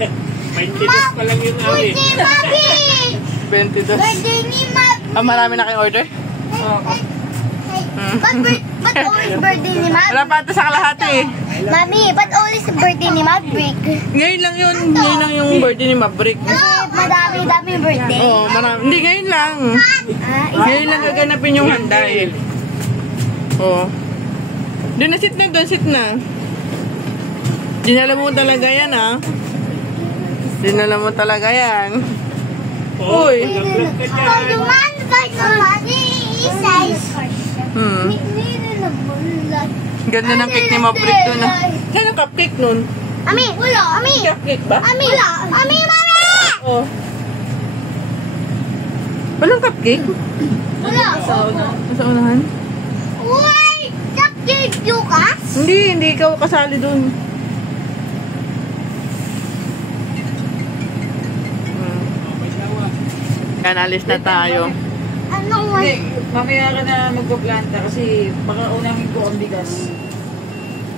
22 pa lang yung amin. 22. Birthday ni Mami. Ah, marami na kayong order? Ba't always birthday ni Maverick? Wala pa ito sa kalahati eh. Mami, ba't always birthday ni Maverick? Ngayon lang yun. Ngayon lang yung birthday ni Maverick. Kasi madami birthday. Oo, marami. Hindi, ngayon lang. Ngayon lang gaganapin yung handa eh. Oo. Doon na, sit na. Doon, sit na. Dinala mo talaga yan ah. Dinala mo talaga yan. Uy. Ganda ng cake ni Maverick doon ah. Saan ang cupcake nun? Ami, wala. Ami. Cupcake ba? Ami, wala. Ami, mama! Oo. Walang cupcake? Wala. Sa unahan? Uy! Cupcake, Lucas? Hindi ikaw kasali doon. Yan, alis na tayo. Anong Hindi, mamaya ka na magpaplanta kasi baka unahin ko ang bigas.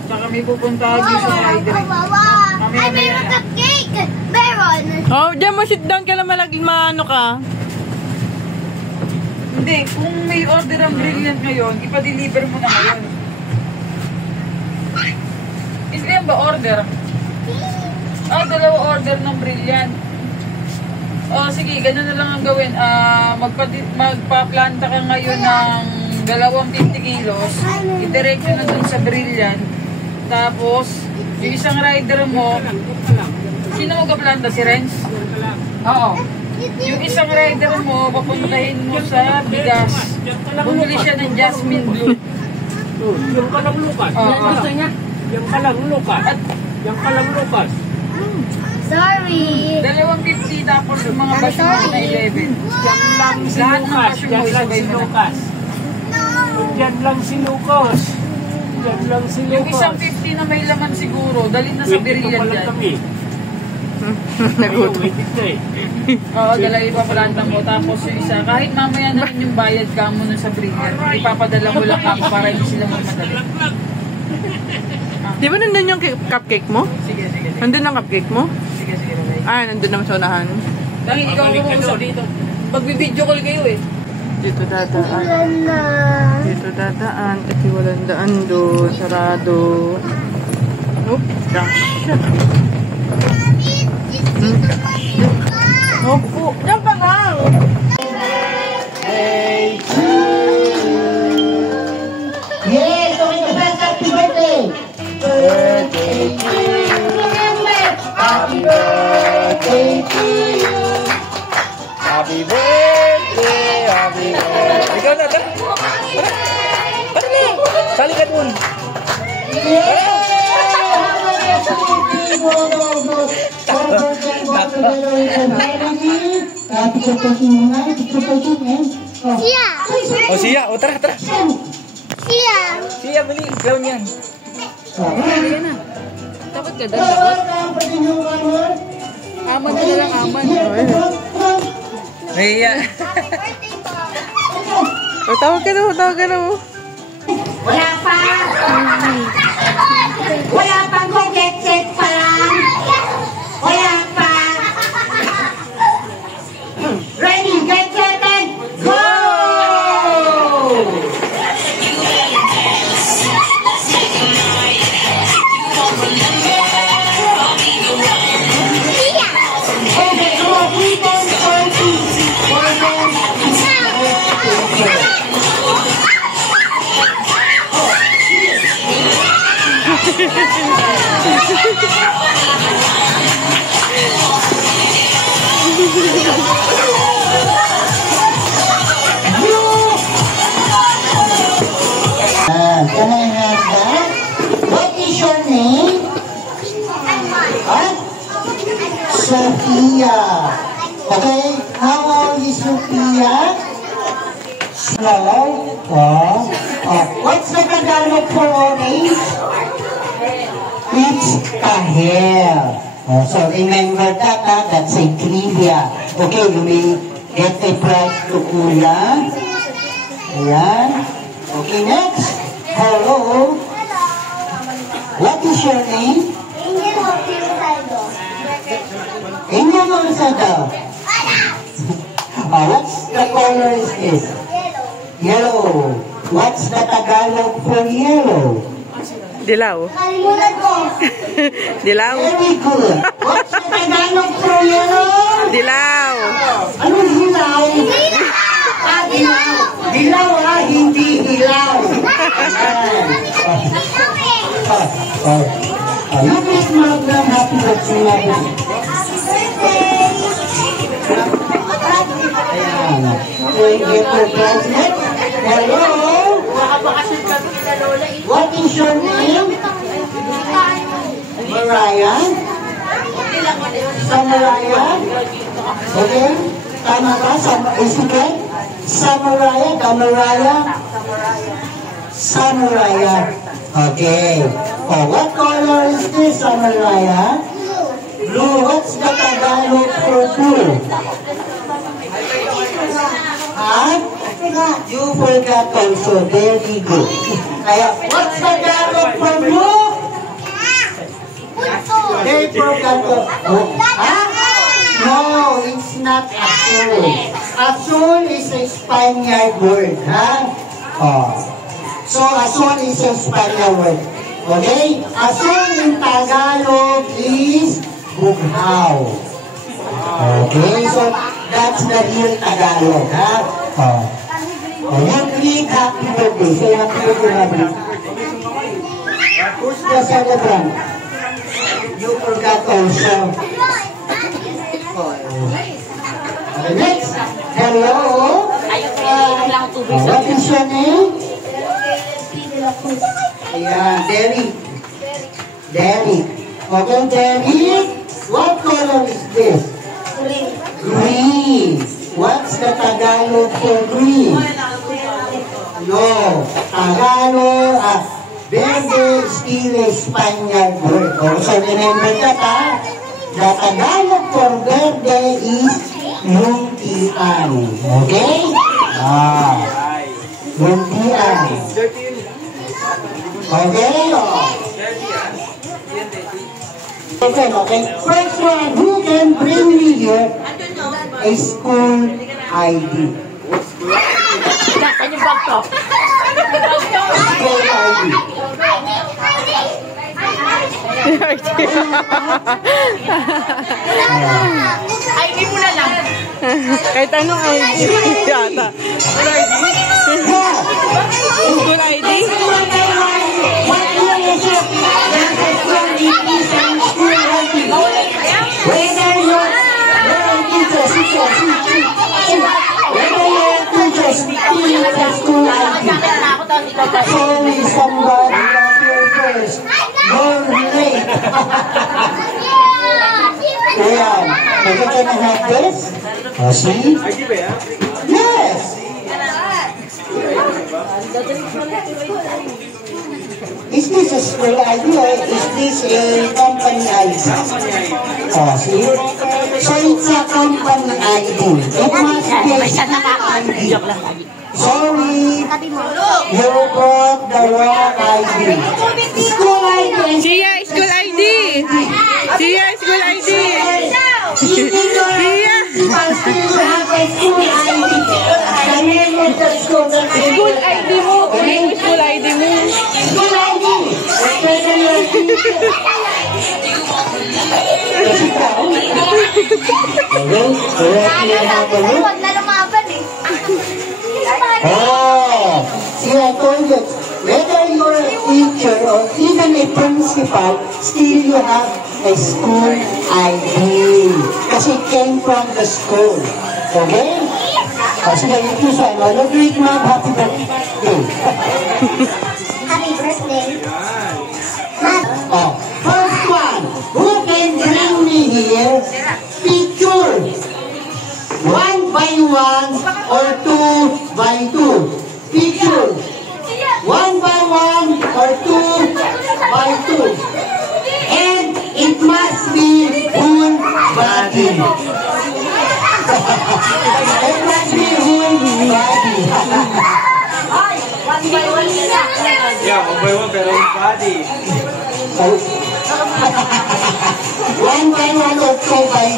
Tsaka may pupunta ako sa rider. Ay, meron cupcake! Meron! Oh, diyan mo sit down ka na malaging maano ka. Hindi, kung may order ang Brilliant ngayon, ipa-deliver mo na ngayon. Is yan ba order? Dalawa order ng Brilliant. Sige, ganun na lang ang gawin. Magpa-planta ka ngayon ng 250 kilos. I-direct na dun sa Brilliant. Tapos, yung isang rider mo, sino magpa-planta? Si Renz? Oo. Yung isang rider mo, papuntahin mo sa bigas. Bumili siya ng Jasmine Blue. Yung palang Lucas. Oo. Yung palang Lucas. Yung palang Lucas. Sorry! 250 tapos yung mga bash mo na 11. Diyan lang si Lahat ng Lucas. bash mo, Diyan lang isabay si mo na. Lucas. Diyan lang si Lucas. Diyan lang si Yung Lucas. isang 50 na may laman siguro, dalhin na sa Brilliant yan. Nagutom. Oo, dalawa ipapalanta mo. Tapos yung isa, kahit mamaya na rin yung bayad ka mo nun sa Brilliant, ipapadala mo lang ako para hindi sila magmadali. Di ba nandun yung cupcake mo? Sige. Nandun ang cupcake mo? Sige, okay. Ah, nandun naman sa unahan. Dahil ikaw ang kumusap dito. Magbibideo call kayo eh. Dito dadaan. Ulan na. Dito dadaan kasi walang daan doon. Sarado. Oops, gosh. Opo, diyan pa lang. Hey! Yes, okay na ba? Happy birthday! Birthday to you! Happy birthday to you! Happy birthday! Happy birthday! Ikaw na, tara! Tara na! Sali ka dun! Siya! O siya, o tara, tara! Siya! Siya, bali, clown yan! Dapat ka doon, dapat. Aman ka na lang, aman. Nahiya! O, tawag ka na mo. Wala pa! Wala pa! Get set pa lang! Wala pa! Ready, get set, and go! Okay, come on, 3 times, 1 times. Can I have that? What is your name? Huh? Sophia. Okay, how old is Sophia? Slow. What's the Tagalog for orange? It's kahel. So remember that, that's a trivia. Okay, you may get a prize to Kuya. Ayan. Okay, next. Hello. What is your name? Angel of Saldo. Indian also daw. What's the color is this? Yellow. What's the Tagalog for yellow? Dilaw. Kalimutan ko. Dilaw. Very good. What's the Tagalog for yellow? Dilaw. Anong hilaw? Dilaw. Dilaw hindi hilaw. You make my mom happy birthday natin. Ayan. Get your present. Hello? What is your name? Mariah? Samaraya? Okay? Tama ka? Is it okay? Samaraya? Kamaraya? Samaraya. Okay. Oh, what color is this, Samaraya? Blue. What's the Tagalog for blue? Huh? You forgot also. Very good. Kaya, what's the Tagalog for blue? They forgot to... Huh? No, it's not azul. Azul is a Spaniard word, huh? Oh. So, azul is a Spaniard word. Okay? Azul in Tagalog is bughaw. Okay? So, that's the real Tagalog, huh? Oh. You click happy birthday. Say happy birthday. Who's the celebrant? You forgot also. Next. Hello. What is your name? Ayan, Derek. Derek. Okay, Derek. What color is this? Green. What's the Tagalog for green? No. Tagalog, verde still a Spaniard word. So remember that, ha? The Tagalog for verde is luntian. Okay? Luntian. Okay? Okay. First one, who can bring me here a school ID? School ID. ID mo na lang. Kahit anong ID yata. School ID? What year is it? Whether you're teachers, whether you're teachers, school ID. Sorry, somebody got here first. You're late. Ayan. Are you gonna have this? See? Yes! Is this a school ID or is this a company ID? See? So it's a company ID. It must be a school ID. Sorry, you brought the wrong ID. School ID. Sia, school ID. Sia, school ID. Sia. School ID mo. Kunin mo school ID mo. School ID. Huwag na lumaban eh. Oh, see, I told you, whether you're a teacher or even a principal, still you have a school ID. Kasi it came from the school. Okay? Sige, if you say, no, great mom, happy birthday. Happy birthday. Oh, first one, who can bring me here pictures? 1 by 1 or 2 by 2. Pictures. 1 by 1 or 2 by 2. And it must be whole body. It must be whole body. Yeah, 1 by 1 pero yung body. 1 by 1 or 2 by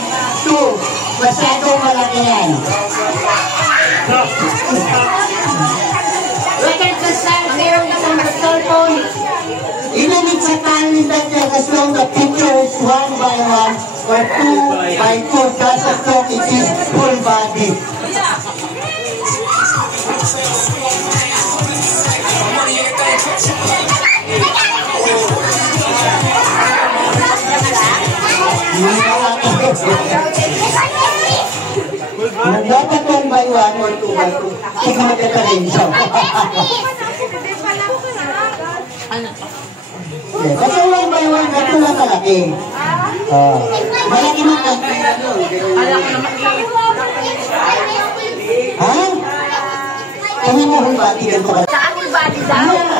2. Masyadong malaki yan. Look at the sign here on the cell phone. Even it's a tiny that as long the pictures 1 by 1 or 2 by 2 doesn't look it is full body. Dapat 1 by 1 or 2 by 2. Tingnan natin ka rin siya. Kasi 1 by 1 na ito lang kalaki. Malaki na kalaki. Ha? Tingnan mo whole body ganito ka. Saan yung body daw? Whole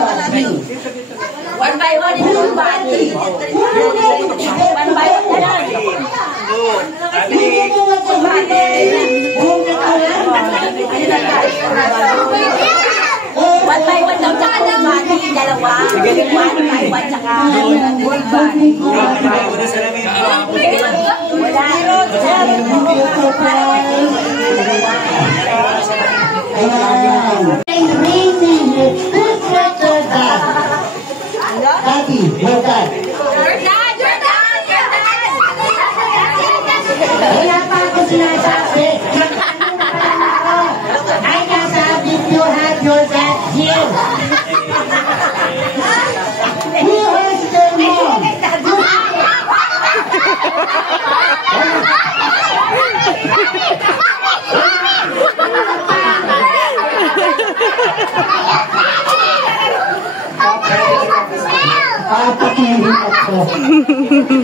body. 1 by 1 is whole body. 1 by 1 na lang. One by one daw, tsaka whole body, dalawa. 1 by 1, tsaka whole body. Daddy, your dad. Wala pa ako sinasabi. I just asked if you had your dad here. Who has their mom?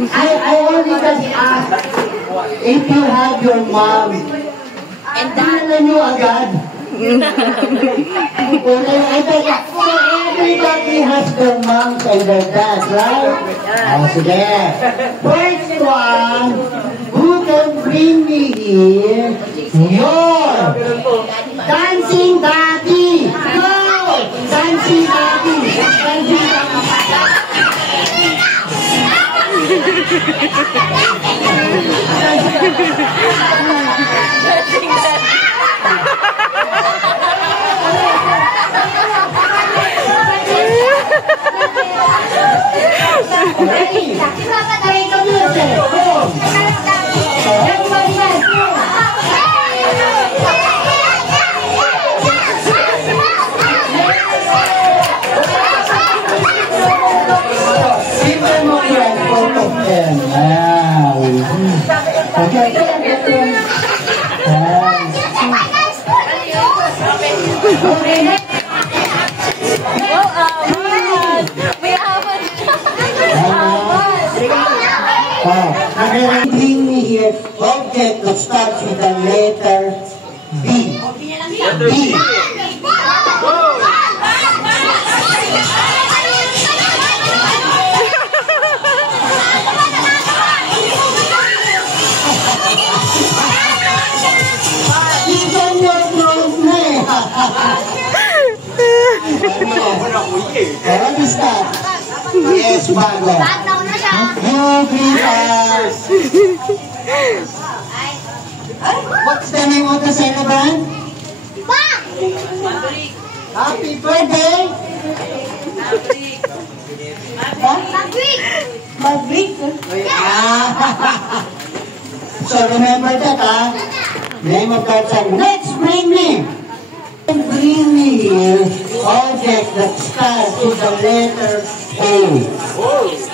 I only just asked if you have your mom. And dahil nyo agad. I thought, so everybody has their moms and their dads, right? Sige. First one, who can bring me here? Your dancing daddy. Go! Dancing daddy. Dancing bring me here object that starts with the letter B. B. What is that? Yes, bago. You greet us. What's the name of the celebrant? Happy birthday. Maverick. So remember that, name of that song. Next, bring me. Bring me here object that starts with the letter A. No, it's A.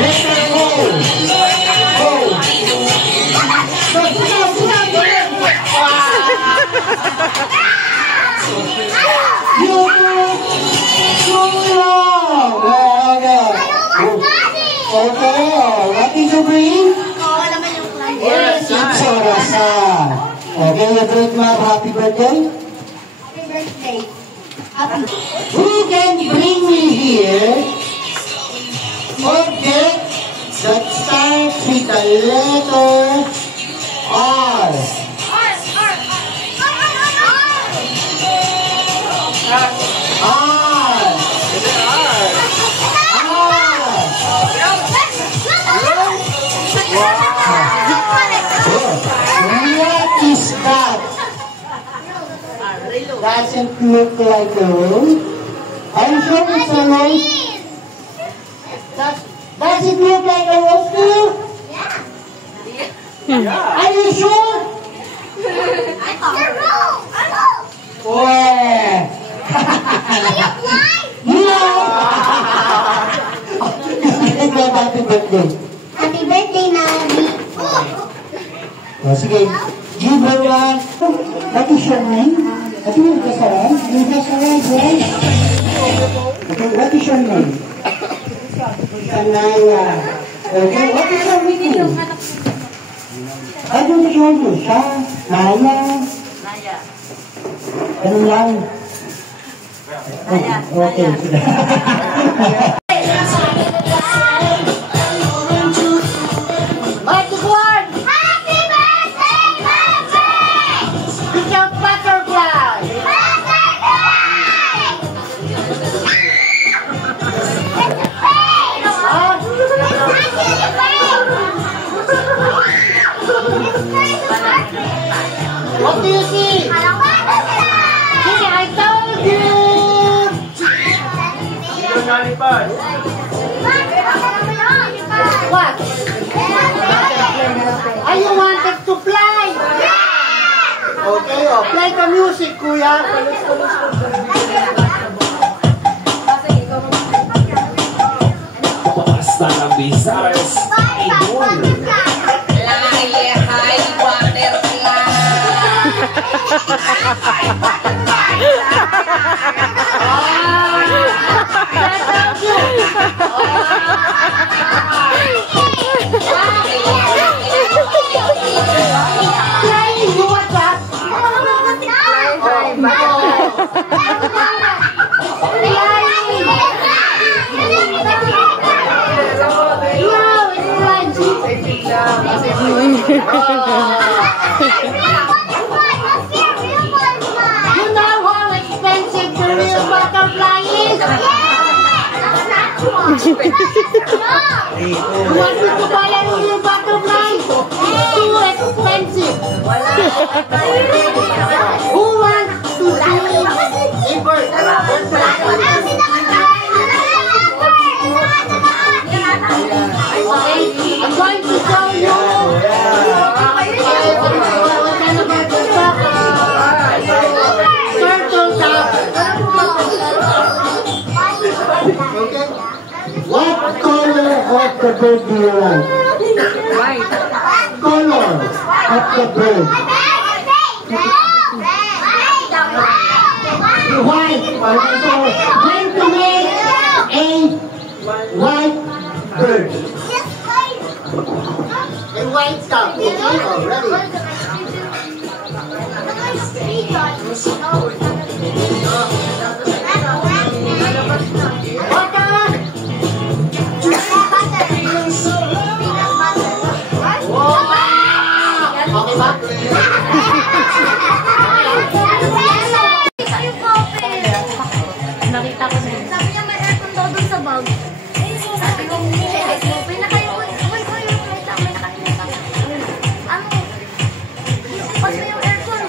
Letter O. Okay, what did you bring? Yes, it's Orasa. Okay, you greet Mom, happy birthday? Happy birthday. Who can bring me here object that starts with the letter R? Doesn't look like a rose. Are you sure it's a rose? Does it look like a rose to you? Yeah. Are you sure? Where? No! Happy birthday. Happy birthday, Mami. Oh, sige. Give her one. What is your name? What is your name? Okay, what is your name? Sanaya. Okay, what is your name? I don't show you. Siya, Naya. Ano lang? Okay. What do you see? See, I told you! What? Are you wanted to fly? Okay, oh, play the music, kuya. Basta na Bizares Idol. You want me to buy a real butterfly? Too expensive. Who wants to see a bird? I'm going to show you. What kind of bird is that? Turtle dove. Okay. What color of the bird do you like? White. Color of the bird. White. Okay, so when to make a white bird. A white stuff. Okay, already. Okay ba? Nakita ko na yun. Sabi niya may aircon daw dun sa bag. Sabi ko, may nakayo. Uy, wait lang, may nakalimutan. Ano? Pas na yung aircon.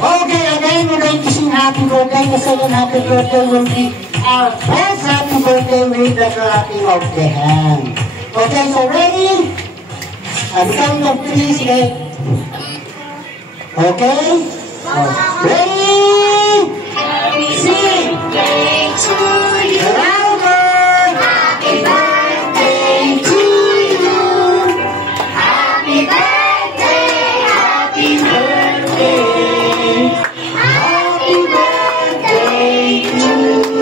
Okay, again, we're going to sing happy birthday. The second happy birthday will be our first happy birthday with the clapping of the hand. Okay, so ready? I'm counting of 3, sige. Okay? Ready? Sing! Louder! Happy birthday to you! Happy birthday! Happy birthday! Happy birthday to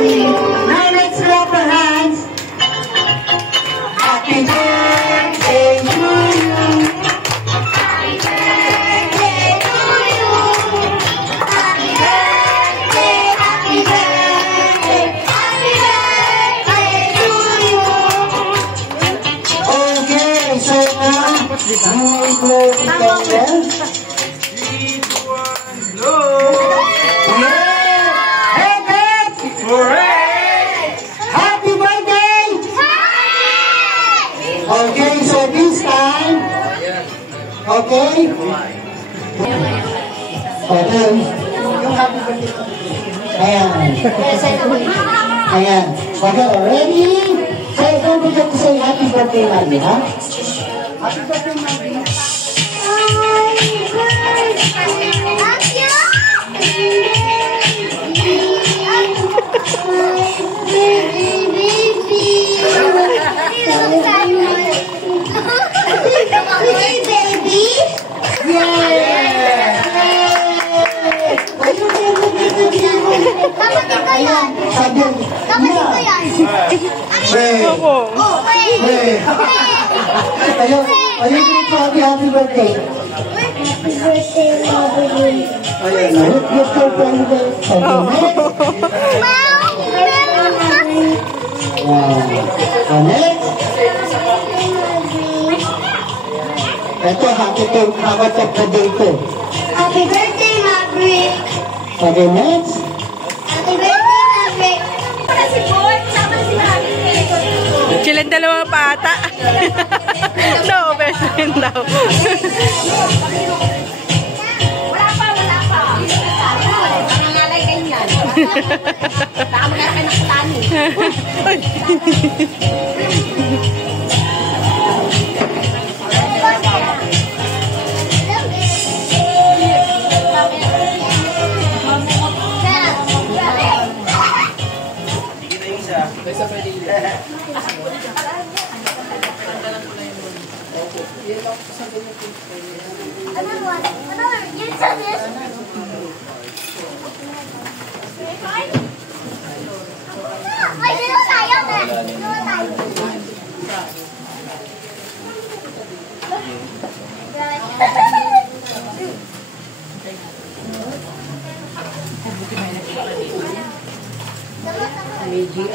you! Now let's clap our hands! Happy birthday to you! Happy birthday to you! Happy birthday! Happy birthday! Happy Okay? Okay. Ayan. Ayan. Okay, ready? So, don't forget to say happy birthday, Mali, ha? Happy birthday, Mali. Happy birthday. Happy birthday, Mother. Ayan, let's go for the next. Ito, happy birthday ko. Happy birthday, Maverick! Okay, next. Happy birthday, Maverick! Wala si Boy, sama si Maverick. Silang dalawa pa ata. No, best friend daw. Wala pa. Nangangalay ganyan. Baka magkakain ng tani. Sobres. Dikit.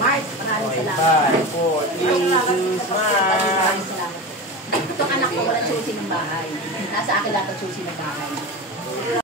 Mars, maraming salamat. 5, 4, 3, smile. Itong anak ko, wala susi ng bahay. Nasa akin lahat ang susi ng bahay.